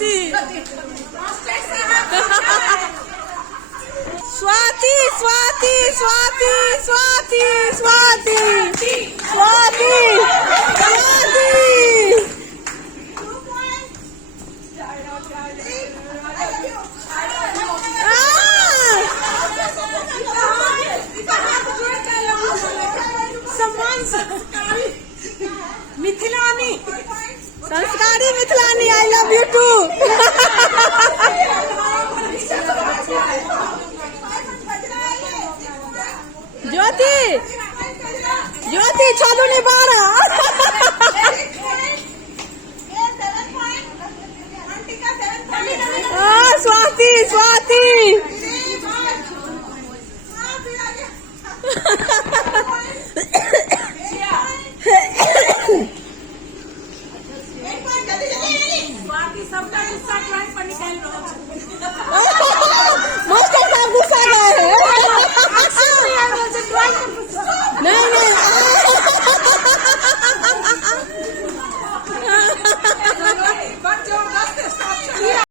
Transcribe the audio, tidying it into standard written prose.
स्वाति स्वाति स्वाति स्वाति स्वाति स्वाति स्वाति स्वाति मिथिलानी संस्कारी मिथिलानी आई लव यू टू ज्योति ज्योति 6 दूनी 12